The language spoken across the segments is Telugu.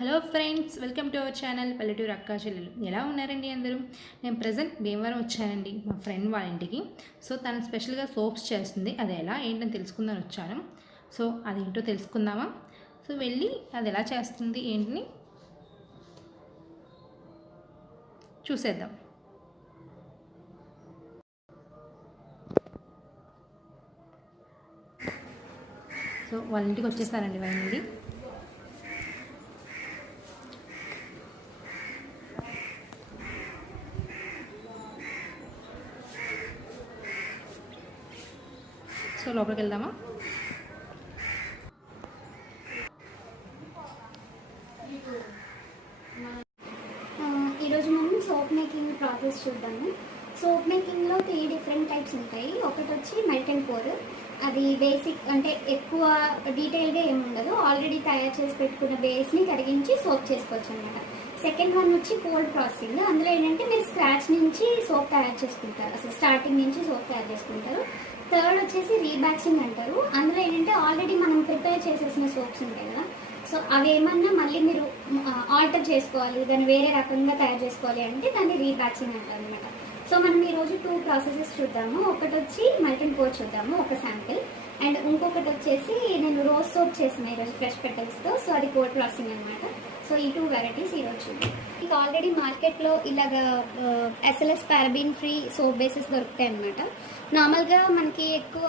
Hello friends, welcome to our channel పల్లెటూరు అక్కా చెల్లెలు. ఎలా ఉన్నారండి అందరూ? నేను ప్రజెంట్ భీమవరం వచ్చానండి మా ఫ్రెండ్ వాళ్ళ ఇంటికి. సో తను స్పెషల్గా సోప్స్ చేస్తుంది. అది ఎలా ఏంటని తెలుసుకుందని వచ్చాను. సో అదేంటో తెలుసుకుందామా? సో వెళ్ళి అది ఎలా చేస్తుంది ఏంటిని చూసేద్దాం. సో వాళ్ళ ఇంటికి వచ్చేసారండి వాళ్ళ నుండి. సో లోపలికి వెళ్దామా? ఈరోజు మనం సోప్ మేకింగ్ ప్రాసెస్ చూద్దాము. సోప్ మేకింగ్లో 3 డిఫరెంట్ టైప్స్ ఉంటాయి. ఒకటి వచ్చి మెల్ట్ అండ్ పోర్, అది బేసిక్, అంటే ఎక్కువ డీటెయిల్గా ఏమి ఉండదు, ఆల్రెడీ తయారు చేసి పెట్టుకున్న బేస్ని కరిగించి సోప్ చేసుకోవచ్చు అనమాట. సెకండ్ వన్ వచ్చి కోల్డ్ ప్రాసెసింగ్, అందులో ఏంటంటే మీరు స్క్రాచ్ నుంచి సోప్ తయారు చేసుకుంటారు, అసలు స్టార్టింగ్ నుంచి సోప్ తయారు చేసుకుంటారు. థర్డ్ వచ్చేసి రీబ్యాక్సింగ్ అంటారు, అందులో ఏంటంటే ఆల్రెడీ మనం ప్రిపేర్ చేసేసిన సోప్స్ ఉంటాయి కదా, సో అవి ఏమన్నా మళ్ళీ మీరు ఆల్టర్ చేసుకోవాలి, దాన్ని వేరే రకంగా తయారు చేసుకోవాలి అంటే దాన్ని రీబ్యాక్సింగ్ అంటారు అనమాట. సో మనం ఈరోజు 2 ప్రాసెసెస్ చూద్దాము. ఒకటి వచ్చి మెల్ట్ అండ్ పోర్ చూద్దాము, ఒక శాంపిల్, అండ్ ఇంకొకటి వచ్చేసి నేను రోజ్ సోప్ చేసిన ఈరోజు ఫ్రెష్ పెటల్స్తో, సో అది కోల్డ్ ప్రాసెసింగ్ అనమాట. సో ఈ 2 వెరైటీస్ ఈరోజు చూద్దాం. ఇంకా ఆల్రెడీ మార్కెట్లో ఇలాగ SLS paraben free soap bases దొరుకుతాయి అనమాట. నార్మల్గా మనకి ఎక్కువ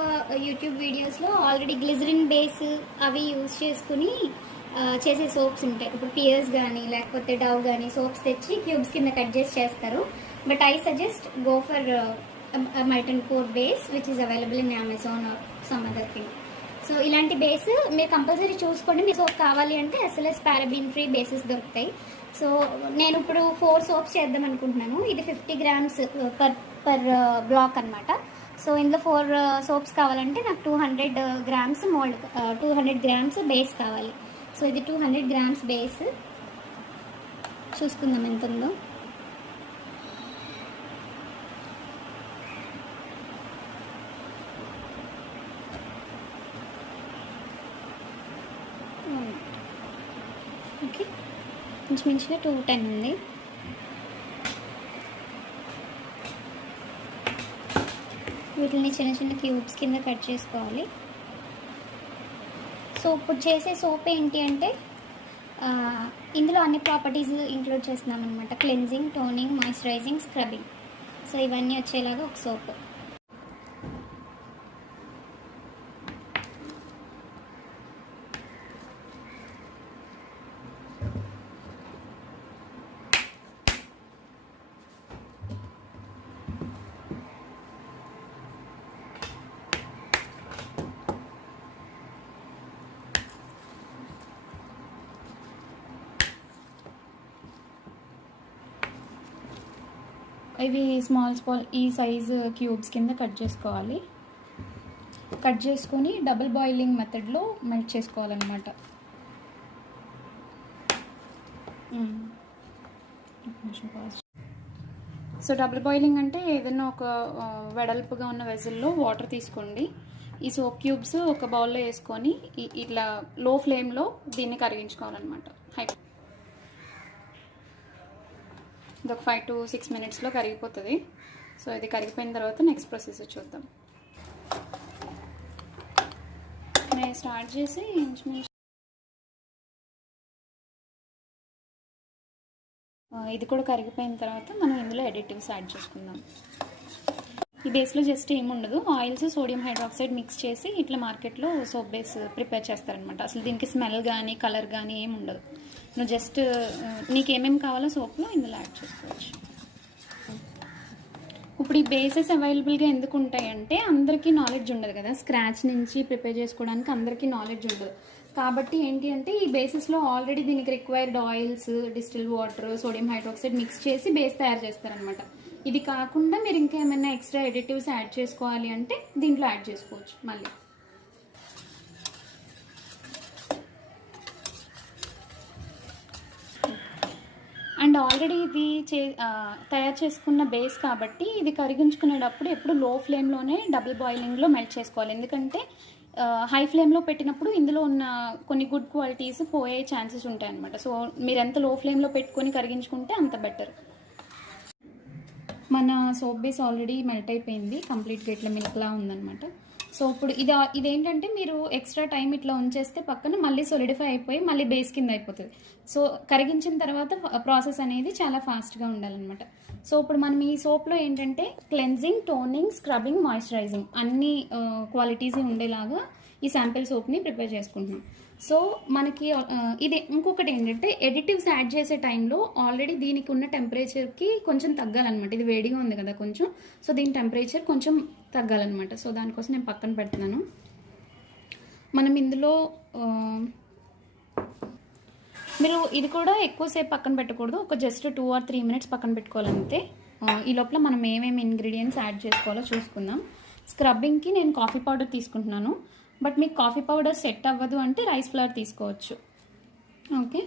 యూట్యూబ్ వీడియోస్లో ఆల్రెడీ గ్లిజరిన్ బేస్ అవి యూజ్ చేసుకుని చేసే సోప్స్ ఉంటాయి. ఇప్పుడు పియర్స్ కానీ లేకపోతే డవ్ కానీ సోప్స్ తెచ్చి క్యూబ్స్ కింద కట్ చేసి చేస్తారు. But I suggest go for melt and pour base which is available in Amazon or some other thing. So ఇలాంటి బేస్ మీరు కంపల్సరీ చూసుకోండి. మీ సోప్ కావాలి అంటే SLS పారాబిన్ ఫ్రీ బేసెస్ దొరుకుతాయి. సో నేను ఇప్పుడు 4 సోప్స్ చేద్దాం అనుకుంటున్నాను. ఇది 50 grams పర్ బ్లాక్ అనమాట. సో ఇందులో 4 సోప్స్ కావాలంటే నాకు 200 grams మోల్డ్, 200 grams బేస్ కావాలి. సో ఇది 200 grams బేస్, చూసుకుందాం ఎంత ఉందో. ఓకే, ఇంచుమించుగా 210 ఉంది. వీటిని చిన్న చిన్న క్యూబ్స్ కింద కట్ చేసుకోవాలి. సో ఇప్పుడు చేసే సోప్ ఏంటి అంటే ఇందులో అన్ని ప్రాపర్టీస్ ఇంక్లూడ్ చేస్తున్నాం అనమాట. Cleansing, toning, moisturising, scrubbing. So ఇవన్నీ వచ్చేలాగా ఒక సోప్. ఇవి స్మాల్ ఈ సైజు క్యూబ్స్ కింద కట్ చేసుకోవాలి. కట్ చేసుకొని డబుల్ బాయిలింగ్ మెథడ్లో మెల్ట్ చేసుకోవాలన్నమాట. సో డబుల్ బాయిలింగ్ అంటే ఏదైనా ఒక వెడల్పుగా ఉన్న వెజల్లో వాటర్ తీసుకోండి. ఈ సోప్ క్యూబ్స్ ఒక బౌల్లో వేసుకొని ఇట్లా లో ఫ్లేమ్లో దీన్ని కరిగించుకోవాలన్నమాట. ఇది ఒక 5 to 6 minutesలో కరిగిపోతుంది. సో ఇది కరిగిపోయిన తర్వాత నెక్స్ట్ ప్రాసెస్ చూద్దాం. నేను స్టార్ట్ చేసి ఇది కూడా కరిగిపోయిన తర్వాత మనం ఇందులో అడిటివ్స్ యాడ్ చేసుకుందాం. ఈ బేస్లో జస్ట్ ఏముండదు, ఆయిల్స్, సోడియం హైడ్రాక్సైడ్ మిక్స్ చేసి ఇట్లా మార్కెట్లో సోప్ బేస్ ప్రిపేర్ చేస్తారనమాట. అసలు దీనికి స్మెల్ కానీ కలర్ కానీ ఏమి ఉండదు. నువ్వు జస్ట్ నీకు ఏమేమి కావాలో సోప్లో ఇందులో యాడ్ చేసుకోవచ్చు. ఇప్పుడు ఈ బేసెస్ అవైలబుల్గా ఎందుకు ఉంటాయంటే అందరికీ నాలెడ్జ్ ఉండదు కదా, స్క్రాచ్ నుంచి ప్రిపేర్ చేసుకోవడానికి అందరికీ నాలెడ్జ్ ఉండదు. కాబట్టి ఏంటి అంటే ఈ బేసెస్లో ఆల్రెడీ దీనికి required oils, distil water, sodium hydroxide mix చేసి బేస్ తయారు చేస్తారనమాట. ఇది కాకుండా మీరు ఇంకా ఏమైనా ఎక్స్ట్రా ఎడిటివ్స్ యాడ్ చేసుకోవాలి అంటే దీంట్లో యాడ్ చేసుకోవచ్చు మళ్ళీ. అండ్ ఆల్రెడీ ఇది తయారు చేసుకున్న బేస్ కాబట్టి ఇది కరిగించుకునేటప్పుడు ఎప్పుడు లో ఫ్లేమ్లోనే డబుల్ బాయిలింగ్లో మెల్ట్ చేసుకోవాలి. ఎందుకంటే హై ఫ్లేమ్లో పెట్టినప్పుడు ఇందులో ఉన్న కొన్ని గుడ్ క్వాలిటీస్ పోయే ఛాన్సెస్ ఉంటాయి అన్నమాట. సో మీరు ఎంత లో ఫ్లేమ్లో పెట్టుకొని కరిగించుకుంటే అంత బెటర్. మన సోప్ బేస్ ఆల్రెడీ మెల్ట్ అయిపోయింది, కంప్లీట్గా ఇట్లా మిల్క్లా ఉందన్నమాట. సో ఇప్పుడు ఇదేంటంటే మీరు ఎక్స్ట్రా టైం ఇట్లా ఉంచేస్తే పక్కన మళ్ళీ సొలిడిఫై అయిపోయి మళ్ళీ బేస్ కింద అయిపోతుంది. సో కరిగించిన తర్వాత ప్రాసెస్ అనేది చాలా ఫాస్ట్గా ఉండాలన్నమాట. సో ఇప్పుడు మనం ఈ సోప్లో ఏంటంటే క్లెన్జింగ్, టోనింగ్, స్క్రబ్బింగ్, మాయిశ్చరైజింగ్ అన్ని క్వాలిటీస్ ఉండేలాగా ఈ శాంపిల్ సోప్ని ప్రిపేర్ చేసుకుంటున్నాం. సో మనకి ఇది ఇంకొకటి ఏంటంటే ఎడిటివ్స్ యాడ్ చేసే టైంలో ఆల్రెడీ దీనికి ఉన్న టెంపరేచర్కి కొంచెం తగ్గాలన్నమాట. ఇది వేడిగా ఉంది కదా కొంచెం, సో దీని టెంపరేచర్ కొంచెం తగ్గాలన్నమాట. సో దానికోసం నేను పక్కన పెడుతున్నాను. మనం ఇందులో మీరు ఇది కూడా ఎక్కువసేపు పక్కన పెట్టకూడదు, ఒక జస్ట్ 2 or 3 minutes పక్కన పెట్టుకోవాలంతే. ఈ లోపల మనం ఏమేమి ఇంగ్రీడియంట్స్ యాడ్ చేసుకోవాలో చూసుకుందాం. స్క్రబ్బింగ్కి నేను కాఫీ పౌడర్ తీసుకుంటున్నాను, బట్ మీకు కాఫీ పౌడర్ సెట్ అవ్వదు అంటే రైస్ ఫ్లవర్ తీసుకోవచ్చు. ఓకే,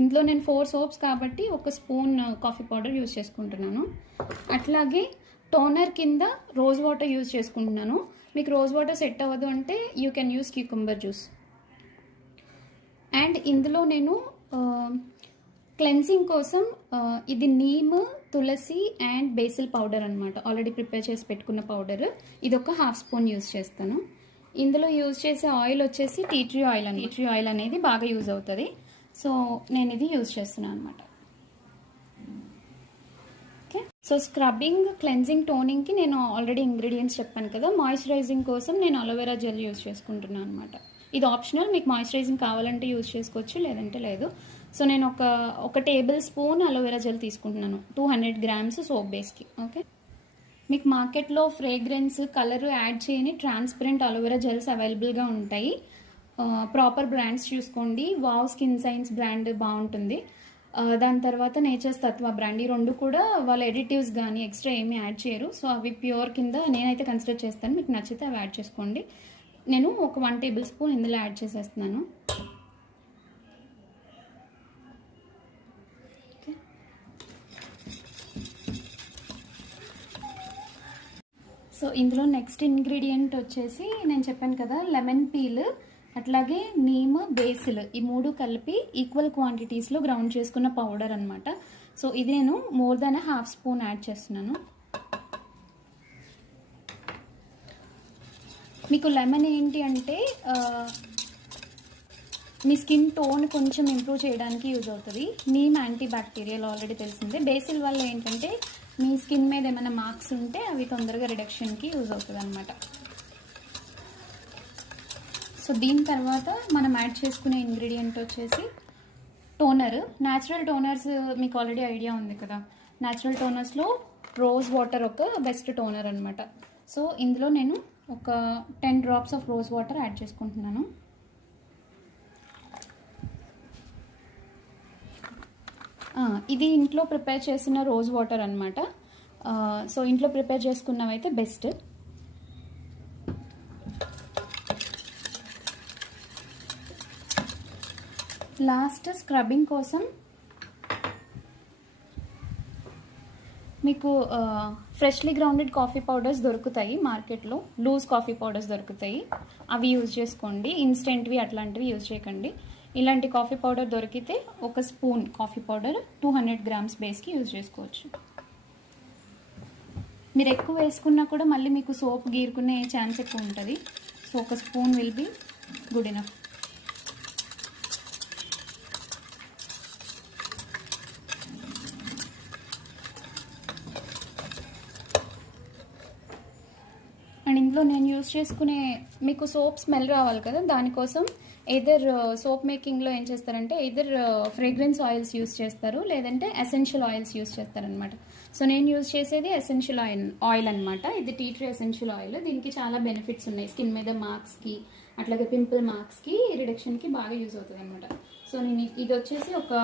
ఇందులో నేను 4 soaps కాబట్టి 1 స్పూన్ కాఫీ పౌడర్ యూజ్ చేసుకుంటున్నాను. అట్లాగే టోనర్ కింద రోజ్ వాటర్ యూజ్ చేసుకుంటున్నాను. మీకు రోజ్ వాటర్ సెట్ అవ్వదు అంటే you can use cucumber juice. And ఇందులో నేను క్లెన్సింగ్ కోసం ఇది neem, tulsi and basil powder అనమాట, ఆల్రెడీ ప్రిపేర్ చేసి పెట్టుకున్న పౌడర్. ఇది ఒక 1/2 స్పూన్ యూజ్ చేస్తాను. ఇందులో యూజ్ చేసే ఆయిల్ వచ్చేసి టీ ట్రీ ఆయిల్ అని, టీ ట్రీ ఆయిల్ అనేది బాగా యూజ్ అవుతుంది. సో నేను ఇది యూజ్ చేస్తున్నాను అనమాట. ఓకే, సో స్క్రబ్బింగ్, క్లెన్జింగ్, టోనింగ్కి నేను ఆల్రెడీ ఇంగ్రీడియంట్స్ చెప్పాను కదా. మాయిశ్చరైజింగ్ కోసం నేను అలోవెరా జెల్ యూజ్ చేసుకుంటున్నాను అనమాట. ఇది ఆప్షనల్, మీకు మాయిశ్చరైజింగ్ కావాలంటే యూజ్ చేసుకోవచ్చు, లేదంటే లేదు. సో నేను ఒక టేబుల్ స్పూన్ అలోవెరా జెల్ తీసుకుంటున్నాను 200 grams సోప్ బేస్కి. ఓకే, మీకు మార్కెట్లో ఫ్రేగ్రెన్స్, కలర్ యాడ్ చేయని ట్రాన్స్పరెంట్ అలోవెరా జెల్స్ అవైలబుల్గా ఉంటాయి. ప్రాపర్ బ్రాండ్స్ చూసుకోండి. వావ్ స్కిన్ సైన్స్ బ్రాండ్ బాగుంటుంది. దాని తర్వాత నేచర్స్ తత్వ బ్రాండ్, ఈ 2 కూడా వాళ్ళ ఎడిటివ్స్ కానీ ఎక్స్ట్రా ఏమీ యాడ్ చేయరు. సో అవి ప్యూర్ కింద నేనైతే కన్సిడర్ చేస్తాను. మీకు నచ్చితే అవి యాడ్ చేసుకోండి. నేను ఒక 1 టేబుల్ స్పూన్ ఇందులో యాడ్ చేసేస్తున్నాను. ఓకే, సో ఇందులో నెక్స్ట్ ఇంగ్రీడియంట్ వచ్చేసి నేను చెప్పాను కదా, లెమన్ పీల్, అట్లాగే నీమ్, బేసిల్, ఈ 3 కలిపి ఈక్వల్ క్వాంటిటీస్లో గ్రౌండ్ చేసుకున్న పౌడర్ అనమాట. సో ఇది నేను మోర్ దాన్ 1/2 స్పూన్ యాడ్ చేస్తున్నాను. మీకు లెమన్ ఏంటి అంటే మీ స్కిన్ టోన్ కొంచెం ఇంప్రూవ్ చేయడానికి యూజ్ అవుతుంది. నీమ్ యాంటీ బ్యాక్టీరియల్ ఆల్రెడీ తెలిసిందే. బేసిల్ వల్ల ఏంటంటే మీ స్కిన్ మీద ఏమైనా మార్క్స్ ఉంటే అవి తొందరగా రిడక్షన్కి యూజ్ అవుతుంది అనమాట. సో దీని తర్వాత మనం యాడ్ చేసుకునే ఇంగ్రీడియంట్ వచ్చేసి టోనర్. న్యాచురల్ టోనర్స్ మీకు ఆల్రెడీ ఐడియా ఉంది కదా. న్యాచురల్ టోనర్స్లో రోజ్ వాటర్ ఒక బెస్ట్ టోనర్ అనమాట. సో ఇందులో నేను ఒక 10 drops of rose water add చేసుకుంటున్నాను. ఇది ఇంట్లో ప్రిపేర్ చేసిన రోజ్ వాటర్ అనమాట. సో ఇంట్లో ప్రిపేర్ చేసుకున్నవైతే బెస్ట్. లాస్ట్ స్క్రబ్బింగ్ కోసం మీకు ఫ్రెష్లీ గ్రౌండెడ్ కాఫీ పౌడర్స్ దొరుకుతాయి మార్కెట్లో, లూజ్ కాఫీ పౌడర్స్ దొరుకుతాయి, అవి యూజ్ చేసుకోండి. ఇన్స్టెంట్వి అట్లాంటివి యూజ్ చేయకండి. ఇలాంటి కాఫీ పౌడర్ దొరికితే 1 స్పూన్ కాఫీ పౌడర్ 200 grams బేస్కి యూజ్ చేసుకోవచ్చు. మీరు ఎక్కువ వేసుకున్నా కూడా మళ్ళీ మీకు సోప్ గీరుకునే ఛాన్స్ ఎక్కువ ఉంటుంది. So 1 spoon will be good enough. And ఇందులో నేను యూజ్ చేసుకునే, మీకు సోప్ స్మెల్ రావాలి కదా, దానికోసం ఎయిదర్ సోప్ మేకింగ్లో ఏం చేస్తారంటే ఎయిదర్ ఫ్రేగ్రెన్స్ ఆయిల్స్ యూజ్ చేస్తారు, లేదంటే ఎసెన్షియల్ ఆయిల్స్ యూజ్ చేస్తారనమాట. సో నేను యూజ్ చేసేది ఎసెన్షియల్ ఆయిల్ అనమాట. ఇది టీ ట్రీ ఎసెన్షియల్ ఆయిల్. దీనికి చాలా బెనిఫిట్స్ ఉన్నాయి. స్కిన్ మీద మార్క్స్కి, అట్లాగే పింపుల్ మార్క్స్కి, రిడక్షన్కి బాగా యూజ్ అవుతుంది అనమాట. సో నేను ఇది వచ్చేసి ఒక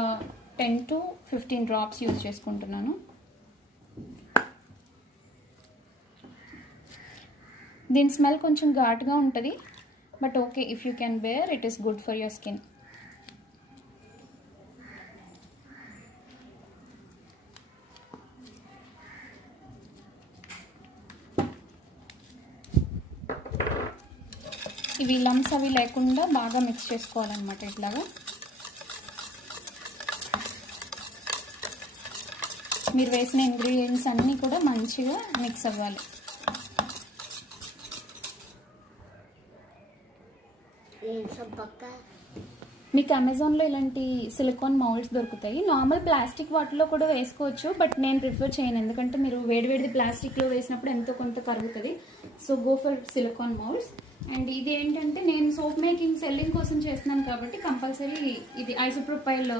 10 to 15 drops యూజ్ చేసుకుంటున్నాను. దీని స్మెల్ కొంచెం ఘాటుగా ఉంటుంది, but okay, if you can bear, it is good for your skin. ఇవి లమ్స్ అవి లేకుండా బాగా మిక్స్ చేసుకోవాలన్నమాట. ఇట్లాగా మీరు వేసిన ఇంగ్రీడియంట్స్ అన్నీ కూడా మంచిగా మిక్స్ అవ్వాలి. మీకు అమెజాన్లో ఇలాంటి సిలికాన్ మౌల్డ్స్ దొరుకుతాయి. నార్మల్ ప్లాస్టిక్ వాటిలో కూడా వేసుకోవచ్చు, బట్ నేను ప్రిఫర్ చేయను, ఎందుకంటే మీరు వేడివేడిది ప్లాస్టిక్లో వేసినప్పుడు ఎంతో కొంత కరుగుతుంది. So go for silicone moulds. And ఇది ఏంటంటే నేను సోప్ మేకింగ్ సెల్లింగ్ కోసం చేస్తున్నాను కాబట్టి కంపల్సరీ ఇది ఐసోప్రోపైల్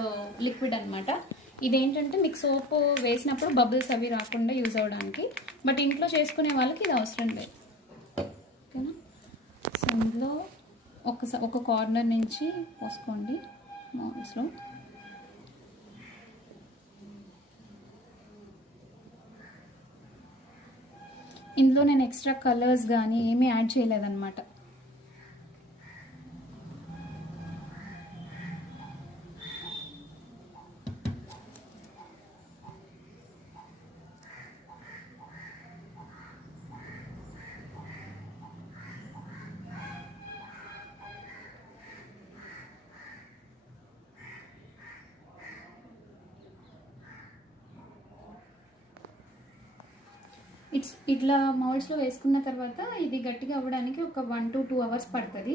లిక్విడ్ అనమాట. ఇదేంటంటే మీకు సోప్ వేసినప్పుడు బబుల్స్ అవి రాకుండా యూజ్ అవ్వడానికి, బట్ ఇంట్లో చేసుకునే వాళ్ళకి ఇది అవసరం లేదు. ఓకేనా? సో ఇందులో ఒక కార్నర్ నుంచి పోసుకోండి మౌల్డ్స్లో. ఇందులో నేను ఎక్స్ట్రా కలర్స్ కానీ ఏమీ యాడ్ చేయలేదన్నమాట. ఇట్లా మౌల్డ్స్లో వేసుకున్న తర్వాత ఇది గట్టిగా అవ్వడానికి ఒక 1 to 2 hours పడుతుంది.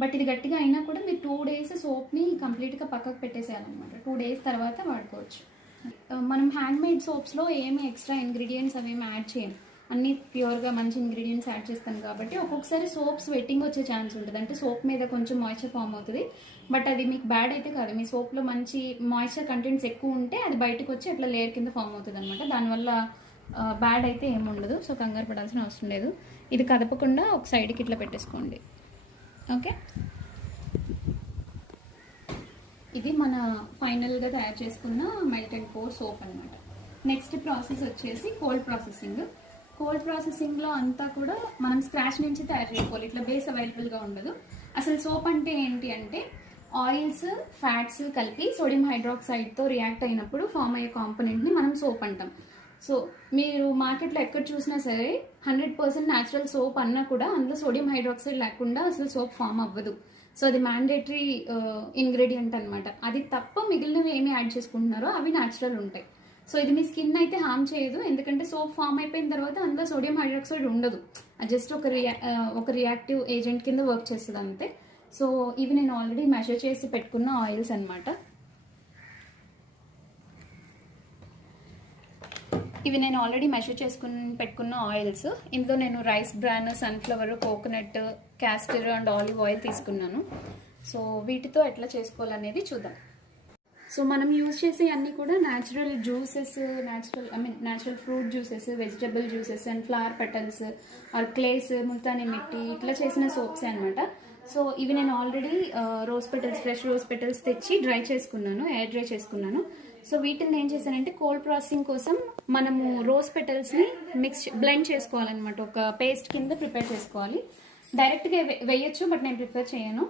బట్ ఇది గట్టిగా అయినా కూడా మీరు 2 days సోప్ని కంప్లీట్గా పక్కకు పెట్టేసేయాలన్నమాట. 2 days తర్వాత వాడుకోవచ్చు. మనం హ్యాండ్ మేడ్ సోప్స్లో ఏమి ఎక్స్ట్రా ఇంగ్రీడియంట్స్ అవేమి యాడ్ చేయం, అన్నీ ప్యూర్గా మంచి ఇంగ్రీడియంట్స్ యాడ్ చేస్తాం కాబట్టి ఒక్కొక్కసారి సోప్స్ వెట్టింగ్ వచ్చే ఛాన్స్ ఉంటుంది. అంటే సోప్ మీద కొంచెం మాయిశ్చర్ ఫామ్ అవుతుంది, బట్ అది మీకు బ్యాడ్ అయితే కాదు. మీ సోప్లో మంచి మాయిశ్చర్ కంటెంట్స్ ఎక్కువ ఉంటే అది బయటకు వచ్చి అట్లా లేయర్ కింద ఫామ్ అవుతుంది అనమాట. దానివల్ల బ్యాడ్ అయితే ఏముండదు. సో కంగారు పడాల్సిన అవసరం లేదు. ఇది కదపకుండా ఒక సైడ్కి ఇట్లా పెట్టేసుకోండి. ఓకే, ఇది మన ఫైనల్గా తయారు చేసుకున్న మెల్ట్ అండ్ పోర్ సోప్ అనమాట. నెక్స్ట్ ప్రాసెస్ వచ్చేసి కోల్డ్ ప్రాసెసింగ్. కోల్డ్ ప్రాసెసింగ్లో అంతా కూడా మనం స్క్రాచ్ నుంచి తయారు చేసుకోవాలి. ఇట్లా బేస్ అవైలబుల్గా ఉండదు. అసలు సోప్ అంటే ఏంటి అంటే ఆయిల్స్, ఫ్యాట్స్ కలిపి సోడియం హైడ్రాక్సైడ్తో రియాక్ట్ అయినప్పుడు ఫామ్ అయ్యే కాంపోనెంట్ని మనం సోప్ అంటాం. సో మీరు మార్కెట్లో ఎక్కడ చూసినా సరే 100% న్యాచురల్ సోప్ అన్నా కూడా అందులో సోడియం హైడ్రాక్సైడ్ లేకుండా అసలు సోప్ ఫామ్ అవ్వదు. సో అది మ్యాండేటరీ ఇంగ్రీడియంట్ అనమాట. అది తప్ప మిగిలినవి ఏమి యాడ్ చేసుకుంటున్నారో అవి న్యాచురల్ ఉంటాయి. సో ఇది మీ స్కిన్ అయితే హార్మ్ చేయదు, ఎందుకంటే సోప్ ఫామ్ అయిపోయిన తర్వాత అందులో సోడియం హైడ్రాక్సైడ్ ఉండదు. అది జస్ట్ ఒక రియాక్టివ్ ఏజెంట్ కింద వర్క్ చేస్తుంది అంతే. సో ఇవి నేను ఆల్రెడీ మెజర్ చేసి పెట్టుకున్న ఆయిల్స్ అనమాట. ఇవి నేను ఆల్రెడీ మెజర్ చేసుకుని పెట్టుకున్న ఆయిల్స్. ఇందులో నేను rice bran, sunflower, coconut, castor and olive oil తీసుకున్నాను. సో వీటితో ఎట్లా చేసుకోవాలనేది చూద్దాం. సో మనం యూజ్ చేసే అన్నీ కూడా natural juices, natural fruit juices, vegetable juices and flower petals or clays, Multani mitti ఇట్లా చేసిన సోప్సే అనమాట. సో ఇవి నేను ఆల్రెడీ ఫ్రెష్ రోజ్ పెటల్స్ తెచ్చి డ్రై చేసుకున్నాను, ఎయిర్ డ్రై చేసుకున్నాను. సో వీటిని ఏం చేశానంటే కోల్డ్ ప్రాసెసింగ్ కోసం మనము రోజ్ పెటల్స్ని బ్లెండ్ చేసుకోవాలన్నమాట. ఒక పేస్ట్ కింద ప్రిపేర్ చేసుకోవాలి. డైరెక్ట్గా వేయచ్చు, బట్ నేను ప్రిఫర్ చేయను.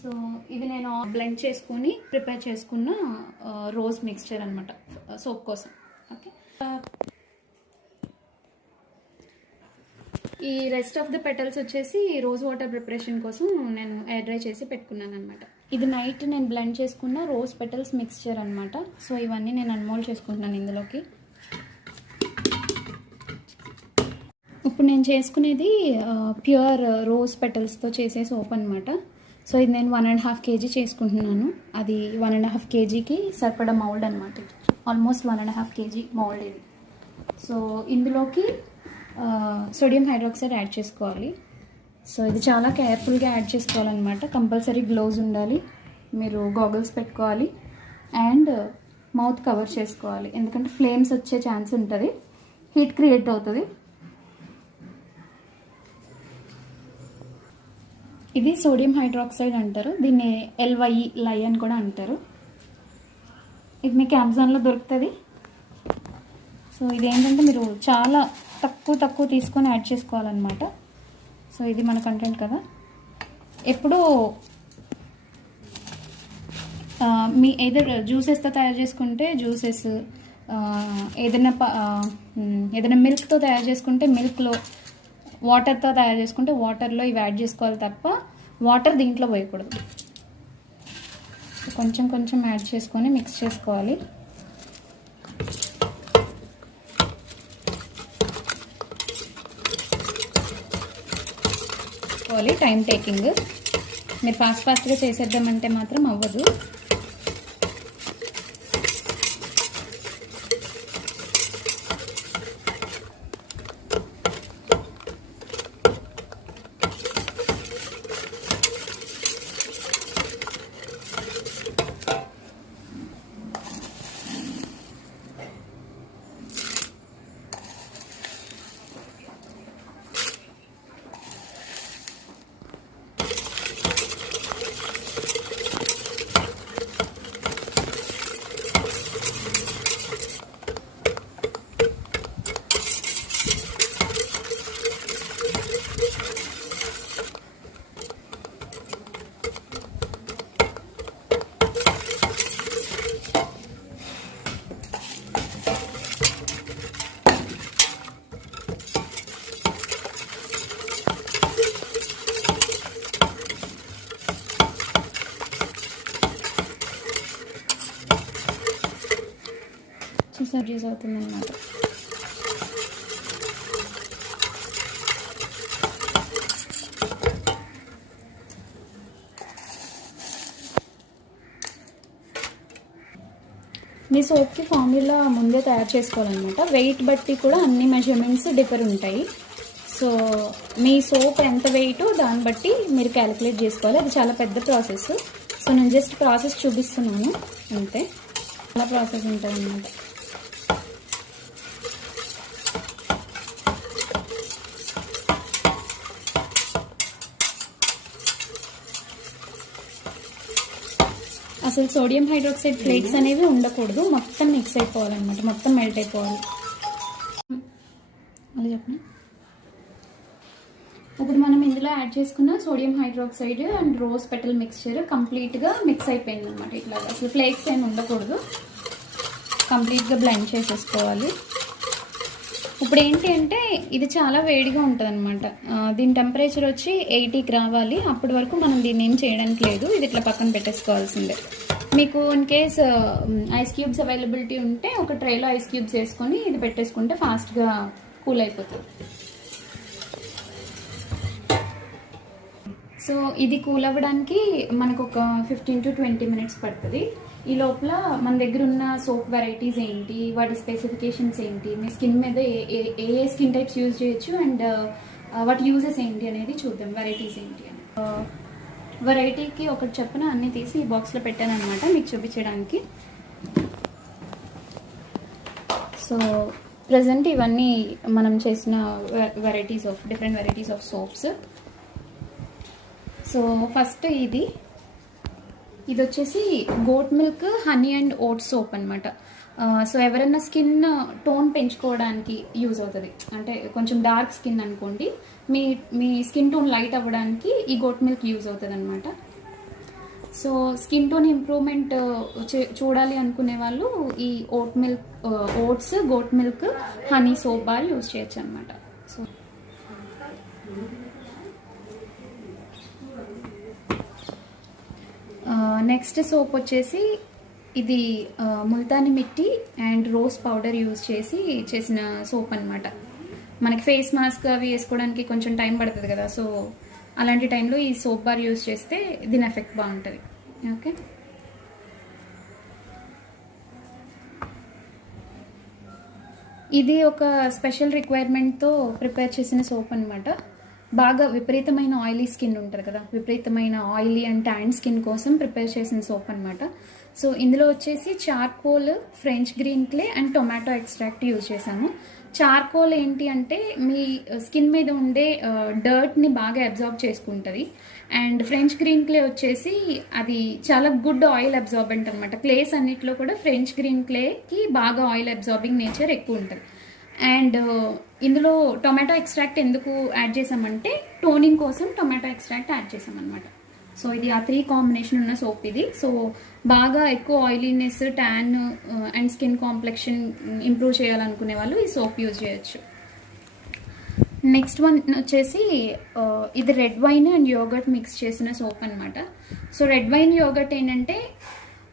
సో ఇది నేను బ్లెండ్ చేసుకుని ప్రిపేర్ చేసుకున్న రోజ్ మిక్స్చర్ అనమాట సోప్ కోసం. ఓకే, ఈ రెస్ట్ ఆఫ్ ద పెటల్స్ వచ్చేసి రోజ్ వాటర్ ప్రిపరేషన్ కోసం నేను ఎయిర్ డ్రై చేసి పెట్టుకున్నాను అనమాట. ఇది నైట్ నేను బ్లెండ్ చేసుకున్న రోజ్ పెటల్స్ మిక్స్చర్ అనమాట. సో ఇవన్నీ నేను అన్మోల్డ్ చేసుకుంటున్నాను ఇందులోకి. ఇప్పుడు నేను చేసుకునేది ప్యూర్ రోజ్ పెటల్స్తో చేసే సోప్ అనమాట. సో ఇది నేను 1.5 kg చేసుకుంటున్నాను. అది 1.5 kgకి సరిపడా మౌల్డ్ అనమాట. ఆల్మోస్ట్ 1.5 kg మౌల్డ్ ఇది. సో ఇందులోకి సోడియం హైడ్రాక్సైడ్ యాడ్ చేసుకోవాలి. సో ఇది చాలా కేర్ఫుల్గా యాడ్ చేసుకోవాలన్నమాట. కంపల్సరీ గ్లోవ్స్ ఉండాలి, మీరు గాగల్స్ పెట్టుకోవాలి అండ్ మౌత్ కవర్ చేసుకోవాలి, ఎందుకంటే ఫ్లేమ్స్ వచ్చే ఛాన్స్ ఉంటుంది, హీట్ క్రియేట్ అవుతుంది. ఇది సోడియం హైడ్రాక్సైడ్ అంటారు, దీన్ని లై అని కూడా అంటారు. ఇది మీకు అమెజాన్లో దొరుకుతుంది. సో ఇది ఏంటంటే మీరు చాలా తక్కువ తీసుకొని యాడ్ చేసుకోవాలన్నమాట. సో ఇది మన కంటెంట్ కదా. ఎప్పుడు మీ ఏదైనా జ్యూసెస్తో తయారు చేసుకుంటే జ్యూసెస్, ఏదైనా మిల్క్తో తయారు చేసుకుంటే మిల్క్లో, వాటర్తో తయారు చేసుకుంటే వాటర్లో ఇవి యాడ్ చేసుకోవాలి తప్ప వాటర్ దీంట్లో పోయకూడదు. కొంచెం కొంచెం యాడ్ చేసుకొని మిక్స్ చేసుకోవాలి. టైం టేకింగ్, మీరు ఫాస్ట్గా చేసేద్దామంటే మాత్రం అవ్వదు. సర్జీస్ అవుతుందన్నమాట. మీ సోప్కి ఫార్ములా ముందే తయారు చేసుకోవాలన్నమాట. వెయిట్ బట్టి కూడా అన్ని మెజర్మెంట్స్ డిఫర్ ఉంటాయి. సో మీ సోప్ ఎంత వెయిట్ దాన్ని బట్టి మీరు క్యాలిక్యులేట్ చేసుకోవాలి. అది చాలా పెద్ద ప్రాసెస్. సో నేను జస్ట్ ప్రాసెస్ చూపిస్తున్నాను అంతే. చాలా ప్రాసెస్ ఉంటుంది అన్నమాట. అసలు సోడియం హైడ్రాక్సైడ్ ఫ్లేక్స్ అనేవి ఉండకూడదు, మొత్తం మిక్స్ అయిపోవాలన్నమాట, మొత్తం మెల్ట్ అయిపోవాలి. అలా చెప్పండి. ఇప్పుడు మనం ఇందులో యాడ్ చేసుకున్న sodium hydroxide and rose petal mixture కంప్లీట్గా మిక్స్ అయిపోయింది అనమాట. ఇట్లా అసలు ఫ్లేక్స్ ఏమి ఉండకూడదు, కంప్లీట్గా బ్లెండ్ చేసేసుకోవాలి. ఇప్పుడు ఏంటి అంటే ఇది చాలా వేడిగా ఉంటుంది అనమాట. దీని టెంపరేచర్ వచ్చి 80కి రావాలి. అప్పటి వరకు మనం దీన్ని ఏం చేయడానికి లేదు, ఇది ఇట్లా పక్కన పెట్టేసుకోవాల్సిందే. మీకు in case ice cubes availability ఉంటే ఒక ట్రేలో ఐస్ క్యూబ్స్ వేసుకొని ఇది పెట్టేసుకుంటే ఫాస్ట్గా కూల్ అయిపోతుంది. సో ఇది కూల్ అవ్వడానికి మనకు ఒక 15 to 20 minutes పడుతుంది. ఈ లోపల మన దగ్గర ఉన్న సోప్ వెరైటీస్ ఏంటి, వాటి స్పెసిఫికేషన్స్ ఏంటి, మీ స్కిన్ మీద ఏ స్కిన్ టైప్స్ యూజ్ చేయొచ్చు అండ్ వాటి యూజెస్ ఏంటి అనేది చూద్దాం. వెరైటీస్ ఏంటి అని వెరైటీకి ఒకటి చెప్పిన అన్నీ తీసి ఈ బాక్స్లో పెట్టాను అనమాట మీకు చూపించడానికి. సో ప్రజెంట్ ఇవన్నీ మనం చేసిన different varieties of soaps. So first ఇది వచ్చేసి goat milk honey and oats soap అనమాట. సో ఎవరైనా స్కిన్ టోన్ పెంచుకోవడానికి యూజ్ అవుతుంది. అంటే కొంచెం డార్క్ స్కిన్ అనుకోండి, మీ స్కిన్ టోన్ లైట్ అవ్వడానికి ఈ గోట్ మిల్క్ యూజ్ అవుతుంది అనమాట. సో స్కిన్ టోన్ ఇంప్రూవ్మెంట్ చూడాలి అనుకునే వాళ్ళు ఈ oats goat milk honey soap bar use చేయొచ్చు అనమాట. సో నెక్స్ట్ సోప్ వచ్చేసి ఇది Multani mitti and rose powder use చేసి చేసిన సోప్ అనమాట. మనకి ఫేస్ మాస్క్ అవి వేసుకోవడానికి కొంచెం టైం పడుతుంది కదా, సో అలాంటి టైంలో ఈ సోప్ బార్ యూజ్ చేస్తే దీని ఎఫెక్ట్ బాగుంటుంది. ఓకే, ఇది ఒక స్పెషల్ రిక్వైర్మెంట్తో ప్రిపేర్ చేసిన సోప్ అనమాట. బాగా విపరీతమైన ఆయిలీ స్కిన్ ఉంటుంది కదా, విపరీతమైన ఆయిలీ అండ్ ట్యాన్ స్కిన్ కోసం ప్రిపేర్ చేసిన సోప్ అనమాట. సో ఇందులో వచ్చేసి charcoal, French green clay and tomato extract use చేశాము. చార్కోల్ ఏంటి అంటే మీ స్కిన్ మీద ఉండే డర్ట్ని బాగా అబ్జార్బ్ చేసుకుంటుంది. అండ్ ఫ్రెంచ్ గ్రీన్ క్లే వచ్చేసి అది చాలా గుడ్ ఆయిల్ అబ్జార్బెంట్ అనమాట. క్లేస్ అన్నిట్లో కూడా ఫ్రెంచ్ గ్రీన్ క్లేకి బాగా ఆయిల్ అబ్జార్బింగ్ నేచర్ ఎక్కువ ఉంటుంది. అండ్ ఇందులో టొమాటో ఎక్స్ట్రాక్ట్ ఎందుకు యాడ్ చేసామంటే టోనింగ్ కోసం టొమాటో ఎక్స్ట్రాక్ట్ యాడ్ చేసామన్నమాట. సో ఇది ఆ 3 కాంబినేషన్ ఉన్న సోప్ ఇది. సో బాగా ఎక్కువ oiliness, tan and skin complexion improve చేయాలనుకునే వాళ్ళు ఈ సోప్ యూజ్ చేయొచ్చు. నెక్స్ట్ వన్ వచ్చేసి ఇది red wine and yoghurt mix చేసిన సోప్ అనమాట. సో రెడ్ వైన్ యోగర్ట్ ఏంటంటే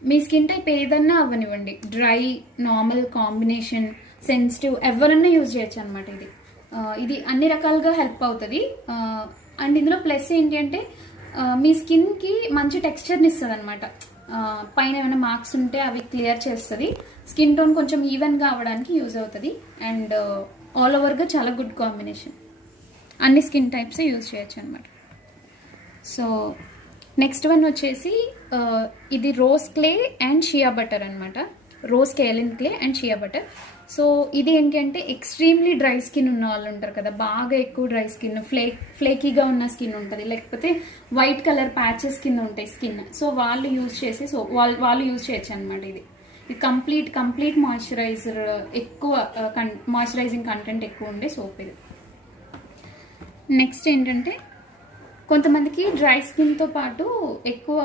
మీ స్కిన్ టైప్ ఏదన్నా అవ్వనివ్వండి, డ్రై, నార్మల్, కాంబినేషన్, సెన్సిటివ్, ఎవరన్నా యూజ్ చేయొచ్చు అనమాట. ఇది అన్ని రకాలుగా హెల్ప్ అవుతుంది. అండ్ ఇందులో ప్లస్ ఏంటి అంటే మీ స్కిన్కి మంచి టెక్స్చర్ని ఇస్తుంది అనమాట. పైన ఏమైనా మార్క్స్ ఉంటే అవి క్లియర్ చేస్తుంది. స్కిన్ టోన్ కొంచెం ఈవెన్గా అవ్వడానికి యూజ్ అవుతుంది. అండ్ ఆల్ ఓవర్గా చాలా గుడ్ కాంబినేషన్, అన్ని స్కిన్ టైప్స్ యూజ్ చేయొచ్చు అనమాట. సో నెక్స్ట్ వన్ వచ్చేసి ఇది rose clay and shea butter అనమాట. Rose kaolin clay and shea butter. So ఇది ఏంటి అంటే ఎక్స్ట్రీమ్లీ డ్రై స్కిన్ ఉన్న వాళ్ళు ఉంటారు కదా, బాగా ఎక్కువ డ్రై స్కిన్, ఫ్లేకీగా ఉన్న స్కిన్ ఉంటుంది, లేకపోతే వైట్ కలర్ ప్యాచెస్ కింద ఉంటాయి స్కిన్. సో వాళ్ళు యూజ్ చేసి వాళ్ళు యూజ్ చేయొచ్చు అనమాట. ఇది కంప్లీట్ మాయిశ్చరైజర్, ఎక్కువ మాయిశ్చరైజింగ్ కంటెంట్ ఎక్కువ ఉండే సోప్ ఇది. నెక్స్ట్ ఏంటంటే కొంతమందికి డ్రై స్కిన్తో పాటు ఎక్కువ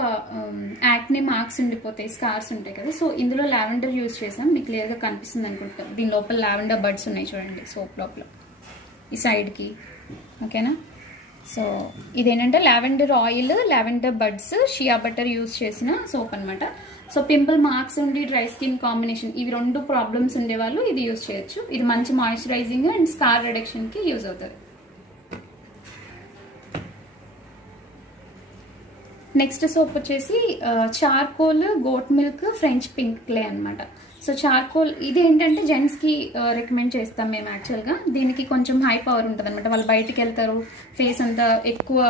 యాక్నే మార్క్స్ ఉండిపోతాయి, స్కార్స్ ఉంటాయి కదా. సో ఇందులో లావెండర్ యూజ్ చేసాం, మీకు క్లియర్గా కనిపిస్తుంది అనుకుంటారు. దీని లోపల లావెండర్ బడ్స్ ఉన్నాయి చూడండి, సోప్ లోపల ఈ సైడ్కి, ఓకేనా. సో ఇదేంటంటే lavender oil, lavender buds, shea butter use చేసిన సోప్ అనమాట. సో పింపుల్ మార్క్స్ ఉండి డ్రై స్కిన్ కాంబినేషన్, ఇవి రెండు ప్రాబ్లమ్స్ ఉండేవాళ్ళు ఇది యూజ్ చేయొచ్చు. ఇది మంచి మాయిశ్చరైజింగ్ అండ్ స్కార్ రిడక్షన్కి యూజ్ అవుతుంది. నెక్స్ట్ సోప్ వచ్చేసి charcoal, goat milk, French pink clay అనమాట. సో చార్కోల్ ఇది ఏంటంటే జెంట్స్కి రికమెండ్ చేస్తాం మేము యాక్చువల్గా. దీనికి కొంచెం హై పవర్ ఉంటుంది అనమాట. వాళ్ళు బయటికి వెళ్తారు, ఫేస్ అంతా ఎక్కువ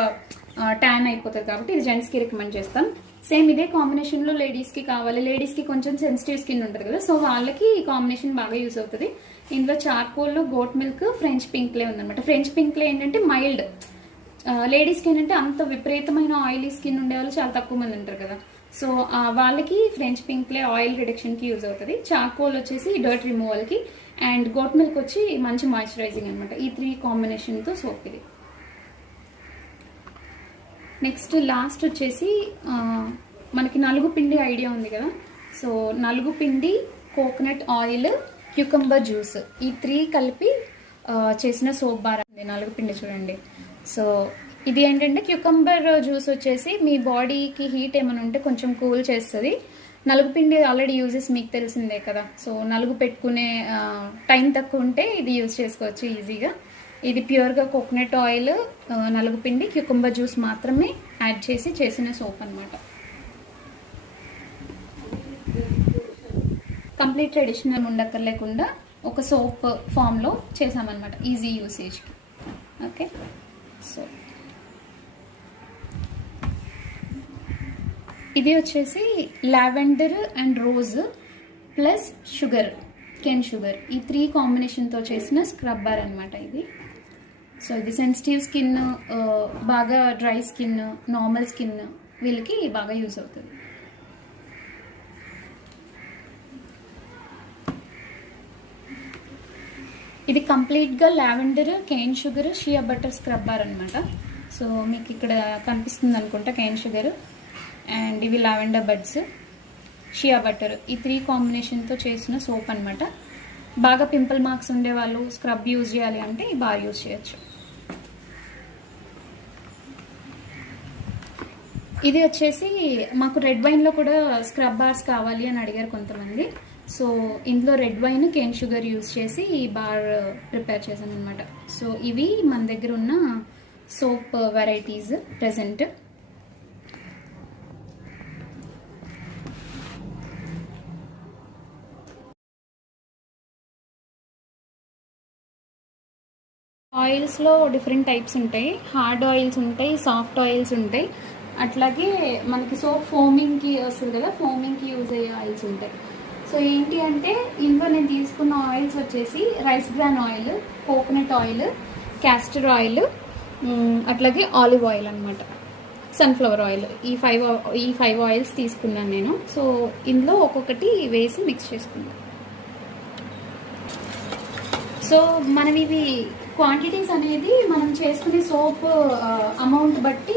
ట్యాన్ అయిపోతుంది కాబట్టి ఇది జెంట్స్కి రికమెండ్ చేస్తాం. సేమ్ ఇదే కాంబినేషన్లో లేడీస్కి కావాలి. లేడీస్కి కొంచెం సెన్సిటివ్ స్కిన్ ఉంటుంది కదా, సో వాళ్ళకి ఈ కాంబినేషన్ బాగా యూస్ అవుతుంది. ఇందులో charcoal, goat milk, French pink clay ఉందన్నమాట. ఫ్రెంచ్ పింక్ క్లే ఏంటంటే మైల్డ్, లేడీస్కి ఏంటంటే అంత విపరీతమైన ఆయిలీ స్కిన్ ఉండేవాళ్ళు చాలా తక్కువ మంది ఉంటారు కదా. సో వాళ్ళకి ఫ్రెంచ్ పింక్ క్లే ఆయిల్ రిడక్షన్కి యూజ్ అవుతుంది. చార్కోల్ వచ్చేసి డర్ట్ రిమూవల్కి, అండ్ గోట్ మిల్క్ వచ్చి మంచి మాయిశ్చరైజింగ్ అనమాట. ఈ 3 కాంబినేషన్తో సోప్ ఇది. నెక్స్ట్ లాస్ట్ వచ్చేసి మనకి నలుగు పిండి ఐడియా ఉంది కదా. సో నలుగు పిండి, కోకోనట్ ఆయిల్, క్యూకంబర్ జ్యూస్, ఈ 3 కలిపి చేసిన సోప్ బార్ ఉంది నలుగు పిండి చూడండి. సో ఇది ఏంటంటే క్యూకంబర్ జ్యూస్ వచ్చేసి మీ బాడీకి హీట్ ఏమైనా ఉంటే కొంచెం కూల్ చేస్తుంది. నలుగు పిండి ఆల్రెడీ యూజెస్ మీకు తెలిసిందే కదా. సో నలుగు పెట్టుకునే టైం తక్కువ ఉంటే ఇది యూజ్ చేసుకోవచ్చు ఈజీగా. ఇది ప్యూర్గా కోకోనట్ ఆయిల్, నలుగు పిండి, క్యూకంబర్ జ్యూస్ మాత్రమే యాడ్ చేసి చేసిన సోప్ అనమాట. కంప్లీట్ ట్రెడిషనల్ ఉండక్కర్లేకుండా ఒక సోప్ ఫామ్లో చేసామన్నమాట, ఈజీ యూసేజ్కి. ఓకే, సో ఇది వచ్చేసి lavender and rose plus sugar, cane sugar, ఈ 3 కాంబినేషన్తో చేసిన స్క్రబ్ బార్ అనమాట ఇది. సో ఇది సెన్సిటివ్ స్కిన్, బాగా డ్రై స్కిన్, నార్మల్ స్కిన్ వీళ్ళకి బాగా యూజ్ అవుతుంది. ఇది కంప్లీట్గా lavender, cane sugar, shea butter scrub bar అనమాట. సో మీకు ఇక్కడ కనిపిస్తుంది అనుకుంటా కేన్ షుగర్, అండ్ ఇవి లావెండర్ బడ్స్, షియా బటర్, ఈ 3 కాంబినేషన్తో చేసిన సోప్ అనమాట. బాగా పింపుల్ మార్క్స్ ఉండేవాళ్ళు స్క్రబ్ యూజ్ చేయాలి అంటే బాగా యూజ్ చేయొచ్చు. ఇది వచ్చేసి మాకు రెడ్ వైన్లో కూడా స్క్రబ్ బార్స్ కావాలి అని అడిగారు కొంతమంది. సో ఇందులో red wine, cane sugar use చేసి ఈ బార్ ప్రిపేర్ చేశాను అనమాట. సో ఇవి మన దగ్గర ఉన్న సోప్ వెరైటీస్ ప్రెజెంట్. ఆయిల్స్లో డిఫరెంట్ టైప్స్ ఉంటాయి. హార్డ్ ఆయిల్స్ ఉంటాయి, సాఫ్ట్ ఆయిల్స్ ఉంటాయి. అట్లాగే మనకి సోప్ ఫోమింగ్కి వస్తుంది కదా, ఫోమింగ్కి యూజ్ అయ్యే ఆయిల్స్ ఉంటాయి. సో ఏంటి అంటే ఇందులో నేను తీసుకున్న ఆయిల్స్ వచ్చేసి rice bran oil, coconut oil, castor oil, అట్లాగే ఆలివ్ ఆయిల్ అనమాట, సన్ఫ్లవర్ ఆయిల్, ఈ ఫైవ్ ఆయిల్స్ తీసుకున్నాను నేను. సో ఇందులో ఒక్కొక్కటి వేసి మిక్స్ చేసుకున్నాను. సో మనం ఇవి క్వాంటిటీస్ అనేది మనం చేసుకునే సోప్ అమౌంట్ బట్టి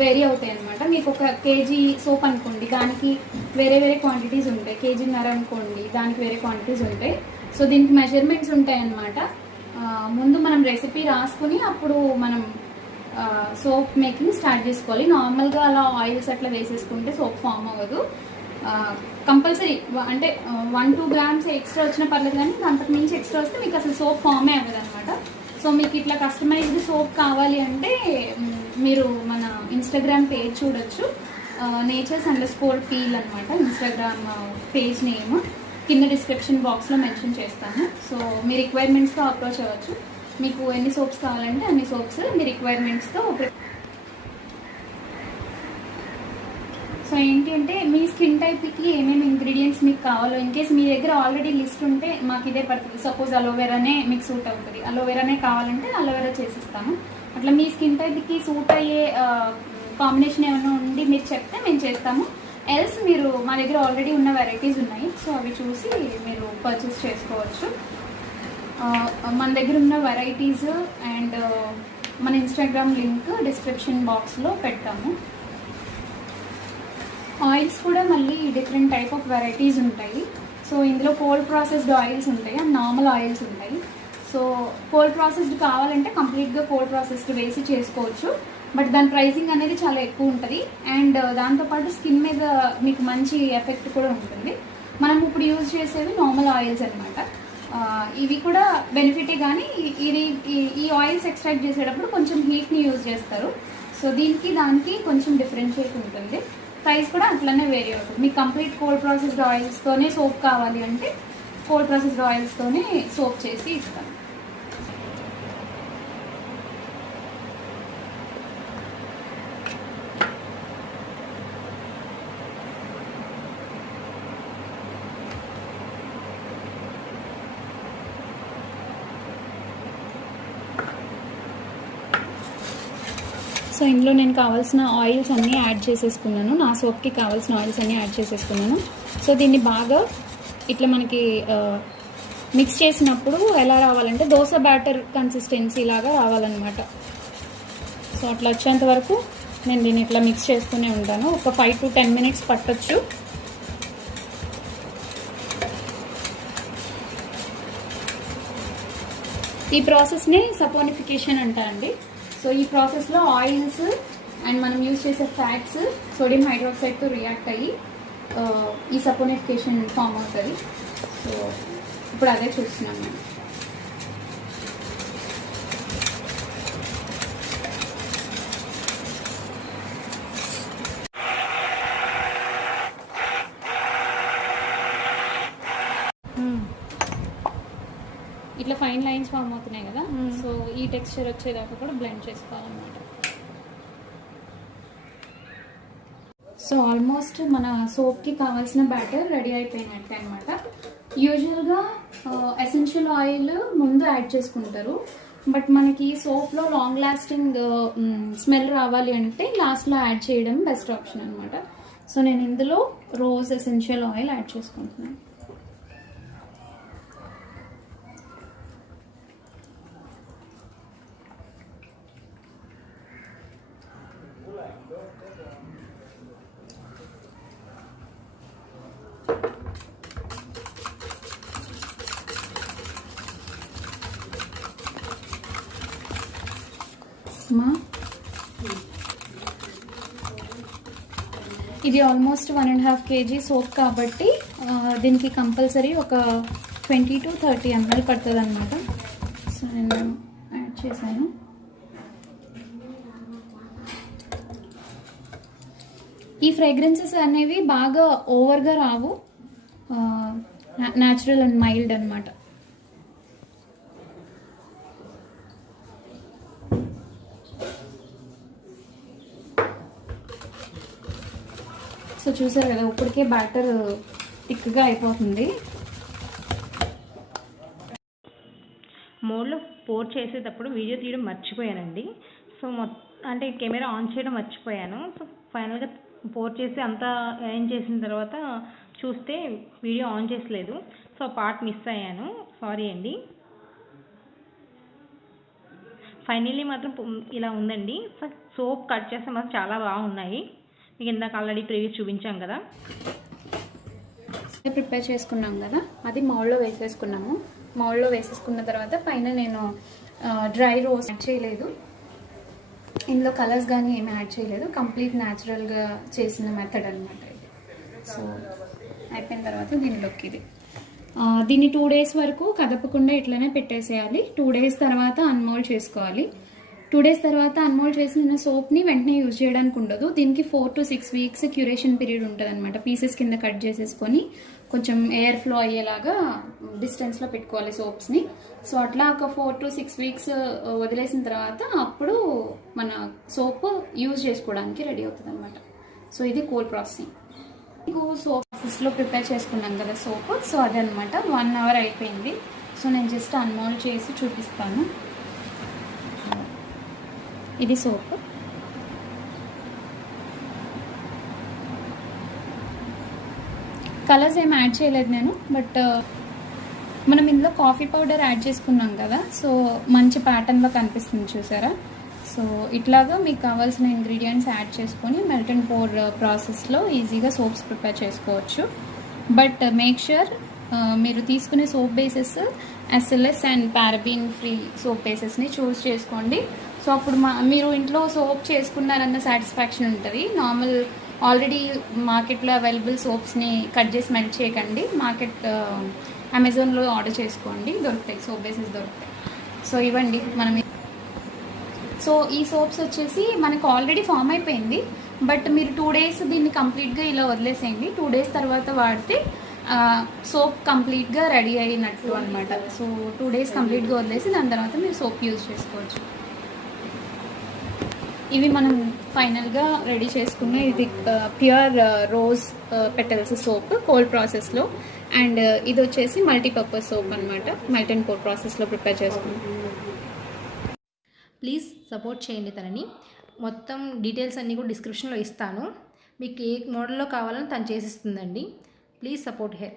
వేరీ అవుతాయి అనమాట. మీకు 1 kg సోప్ అనుకోండి, దానికి వేరే వేరే క్వాంటిటీస్ ఉంటాయి. 1.5 kg అనుకోండి, దానికి వేరే క్వాంటిటీస్ ఉంటాయి. సో దీనికి మెజర్మెంట్స్ ఉంటాయి అన్నమాట. ముందు మనం రెసిపీ రాసుకుని అప్పుడు మనం సోప్ మేకింగ్ స్టార్ట్ చేసుకోవాలి. నార్మల్గా అలా ఆయిల్స్ అట్లా వేసేసుకుంటే సోప్ ఫామ్ అవ్వదు. కంపల్సరీ అంటే 1-2 గ్రామ్స్ ఎక్స్ట్రా వచ్చినా పర్లేదు, కానీ అంతకు మించి ఎక్స్ట్రా వస్తే మీకు అసలు సోప్ ఫామే అవ్వదు అనమాట. సో మీకు ఇట్లా కస్టమైజ్డ్ సోప్ కావాలి అంటే మీరు మన ఇన్స్టాగ్రామ్ పేజ్ చూడొచ్చు. natures_peel అనమాట ఇన్స్టాగ్రామ్ పేజ్ నేమ్. కింద డిస్క్రిప్షన్ బాక్స్లో మెన్షన్ చేస్తాను. సో మీ రిక్వైర్మెంట్స్తో అప్రోచ్ అవ్వచ్చు. మీకు ఎన్ని సోప్స్ కావాలంటే అన్ని సోప్స్ మీ రిక్వైర్మెంట్స్తో. సో ఏంటి అంటే మీ స్కిన్ టైప్కి ఏమేమి ఇంగ్రీడియంట్స్ మీకు కావాలో, ఇన్ కేస్ మీ దగ్గర ఆల్రెడీ లిస్ట్ ఉంటే మాకు ఇదే పడుతుంది. సపోజ్ అలోవెరానే మీకు సూట్ అవుతుంది, అలోవెరానే కావాలంటే అలోవెరా చేసిస్తాము. అట్లా మీ స్కిన్ టైప్కి సూట్ అయ్యే కాంబినేషన్ ఏమైనా ఉండి మీరు చెప్తే మేము చేస్తాము. ఎల్స్ మీరు మా దగ్గర ఆల్రెడీ ఉన్న వెరైటీస్ ఉన్నాయి, సో అవి చూసి మీరు పర్చేస్ చేసుకోవచ్చు. మన దగ్గర ఉన్న వెరైటీస్ అండ్ మన ఇన్స్టాగ్రామ్ లింక్ డిస్క్రిప్షన్ బాక్స్లో పెట్టాము. ఆయిల్స్ కూడా మళ్ళీ డిఫరెంట్ టైప్ ఆఫ్ వెరైటీస్ ఉంటాయి. సో ఇందులో కోల్డ్ ప్రాసెస్డ్ ఆయిల్స్ ఉంటాయి అండ్ నార్మల్ ఆయిల్స్ ఉంటాయి. సో కోల్డ్ ప్రాసెస్డ్ కావాలంటే కంప్లీట్గా కోల్డ్ ప్రాసెస్డ్ వేసి చేసుకోవచ్చు, బట్ దాని ప్రైసింగ్ అనేది చాలా ఎక్కువ ఉంటుంది అండ్ దాంతోపాటు స్కిన్ మీద మీకు మంచి ఎఫెక్ట్ కూడా ఉంటుంది. మనం ఇప్పుడు యూజ్ చేసేవి నార్మల్ ఆయిల్స్ అనమాట. ఇవి కూడా బెనిఫిటే, కానీ ఈ ఆయిల్స్ ఎక్స్ట్రాక్ట్ చేసేటప్పుడు కొంచెం హీట్ని యూజ్ చేస్తారు. సో దీనికి దానికి కొంచెం డిఫరెన్షియేట్ ఉంటుంది. ప్రైస్ కూడా అట్లనే వేరీ అవుతుంది. మీకు కంప్లీట్ కోల్డ్ ప్రాసెస్డ్ ఆయిల్స్తోనే సోప్ కావాలి అంటే కోల్డ్ ప్రాసెస్డ్ ఆయిల్స్తోనే సోప్ చేసి ఇస్తాను. సో ఇందులో నేను కావాల్సిన ఆయిల్స్ అన్నీ యాడ్ చేసేసుకున్నాను. నా సోప్కి కావాల్సిన ఆయిల్స్ అన్నీ యాడ్ చేసేసుకున్నాను. సో దీన్ని బాగా ఇట్లా మనకి మిక్స్ చేసినప్పుడు ఎలా రావాలంటే దోశ బ్యాటర్ కన్సిస్టెన్సీ లాగా రావాలన్నమాట. సో అట్లా వచ్చేంత వరకు నేను దీన్ని ఇట్లా మిక్స్ చేస్తూనే ఉంటాను. ఒక 5 to 10 minutes పట్టొచ్చు. ఈ ప్రాసెస్ని సపోనిఫికేషన్ అంటారండి. సో ఈ ప్రాసెస్లో ఆయిల్స్ అండ్ మనం యూజ్ చేసే ఫ్యాట్స్ సోడియం హైడ్రాక్సైడ్తో రియాక్ట్ అయ్యి ఈ సపోనిఫికేషన్ ఫామ్ అవుతుంది. సో ఇప్పుడు అదే చూస్తున్నాను నేను. ఇట్లా ఫైన్ లైన్స్ ఫామ్ అవుతున్నాయి కదా, సో ఈ టెక్స్చర్ వచ్చేదాకా కూడా బ్లెండ్ చేసుకోవాలన్నమాట. సో ఆల్మోస్ట్ మన సోప్కి కావాల్సిన బ్యాటర్ రెడీ అయిపోయినట్టే అనమాట. యూజువల్గా ఎసెన్షియల్ ఆయిల్ ముందు యాడ్ చేసుకుంటారు, బట్ మనకి సోప్లో లాంగ్ లాస్టింగ్ స్మెల్ రావాలి అంటే లాస్ట్లో యాడ్ చేయడం బెస్ట్ ఆప్షన్ అనమాట. సో నేను ఇందులో రోజ్ ఎసెన్షియల్ ఆయిల్ యాడ్ చేసుకుంటున్నాను. ఇది ఆల్మోస్ట్ 1.5 kg సోప్ కాబట్టి దీనికి కంపల్సరీ ఒక 20 to 30 ml పడుతుంది అనమాట. సో నేను యాడ్ చేశాను. ఈ ఫ్రేగ్రెన్సెస్ అనేవి బాగా ఓవర్గా రావు, న్యాచురల్ అండ్ మైల్డ్ అనమాట. సో చూసారు కదా, ఇప్పటికే బ్యాటర్ థిక్గా అయిపోతుంది. మోడ్లో పోర్ చేసేటప్పుడు వీడియో తీయడం మర్చిపోయానండి. సో అంటే కెమెరా ఆన్ చేయడం మర్చిపోయాను. సో ఫైనల్గా పోర్ చేసి అంతా అరేంజ్ చేసిన తర్వాత చూస్తే వీడియో ఆన్ చేసలేదు. సో పార్ట్ మిస్ అయ్యాను, సారీ అండి. ఫైనల్లీ మాత్రం ఇలా ఉందండి. సోప్ కట్ చేస్తే మాత్రం చాలా బాగున్నాయి. మీకు ఇందాక ఆల్రెడీ ప్రీవియస్ చూపించాం కదా. ప్రిపేర్ చేసుకున్నాం కదా, అది మౌల్డ్లో వేసేసుకున్నాము. మౌల్డ్లో వేసేసుకున్న తర్వాత పైన నేను డ్రై రోస్ట్ యాడ్ చేయలేదు, ఇందులో కలర్స్ కానీ ఏమి యాడ్ చేయలేదు, కంప్లీట్ న్యాచురల్గా చేసిన మెథడ్ అనమాట ఇది. సో అయిపోయిన తర్వాత దీనిలోకి ఇది దీన్ని 2 days వరకు కదపకుండా ఇట్లనే పెట్టేసేయాలి. 2 days తర్వాత అన్మోల్డ్ చేసుకోవాలి. 2 days తర్వాత అన్మోల్డ్ చేసిన సోప్ని వెంటనే యూజ్ చేయడానికి ఉండదు. దీనికి 4 to 6 weeks క్యూరేషన్ పీరియడ్ ఉంటుంది అనమాట. పీసెస్ కింద కట్ చేసేసుకొని కొంచెం ఎయిర్ ఫ్లో అయ్యేలాగా డిస్టెన్స్లో పెట్టుకోవాలి సోప్స్ని. సో అట్లా ఒక 4 to 6 weeks వదిలేసిన తర్వాత అప్పుడు మన సోప్ యూజ్ చేసుకోవడానికి రెడీ అవుతుంది అనమాట. సో ఇది కోల్డ్ ప్రాసెసింగ్. మీకు సోప్ ప్రాసెస్లో ప్రిపేర్ చేసుకున్నాం కదా సోప్, సో అదనమాట 1 hour అయిపోయింది. సో నేను జస్ట్ అన్మోల్డ్ చేసి చూపిస్తాను. ఇది సోప్. కలర్స్ ఏం యాడ్ చేయలేదు నేను, బట్ మనం ఇందులో కాఫీ పౌడర్ యాడ్ చేసుకున్నాం కదా, సో మంచి ప్యాటర్న్లో కనిపిస్తుంది చూసారా. సో ఇట్లాగా మీకు కావాల్సిన ఇంగ్రీడియంట్స్ యాడ్ చేసుకొని మెల్ట్ అండ్ పోర్ ప్రాసెస్లో ఈజీగా సోప్స్ ప్రిపేర్ చేసుకోవచ్చు. బట్ మేక్ ష్యూర్ మీరు తీసుకునే soap bases SLS and paraben free soap బేసెస్ని చూస్ చేసుకోండి. సో అప్పుడు మీరు ఇంట్లో సోప్ చేసుకున్నారన్న సాటిస్ఫాక్షన్ ఉంటుంది. నార్మల్ ఆల్రెడీ మార్కెట్లో అవైలబుల్ సోప్స్ని కట్ చేసి మెల్ట్ చేయకండి. అమెజాన్లో ఆర్డర్ చేసుకోండి, దొరుకుతాయి సోప్ బేసెస్ దొరుకుతాయి. సో ఇవ్వండి మనం. సో ఈ సోప్స్ వచ్చేసి మనకు ఆల్రెడీ ఫామ్ అయిపోయింది, బట్ మీరు 2 days దీన్ని కంప్లీట్గా ఇలా వదిలేసేయండి. 2 days తర్వాత వాడితే సోప్ కంప్లీట్గా రెడీ అయినట్టు అనమాట. సో 2 days కంప్లీట్గా వదిలేసి దాని తర్వాత మీరు సోప్ యూజ్ చేసుకోవచ్చు. ఇవి మనం ఫైనల్గా రెడీ చేసుకున్న ఇది pure rose petals soap cold ప్రాసెస్లో, అండ్ ఇది వచ్చేసి మల్టీపర్పస్ సోప్ అనమాట. మెల్ట్ అండ్ పోర్ ప్రాసెస్లో ప్రిపేర్ చేసుకున్నాం. ప్లీజ్ సపోర్ట్ చేయండి తనని. మొత్తం డీటెయిల్స్ అన్నీ కూడా డిస్క్రిప్షన్లో ఇస్తాను. మీకు ఏ మోడల్లో కావాలని తను చేసిస్తుందండి. Please support her.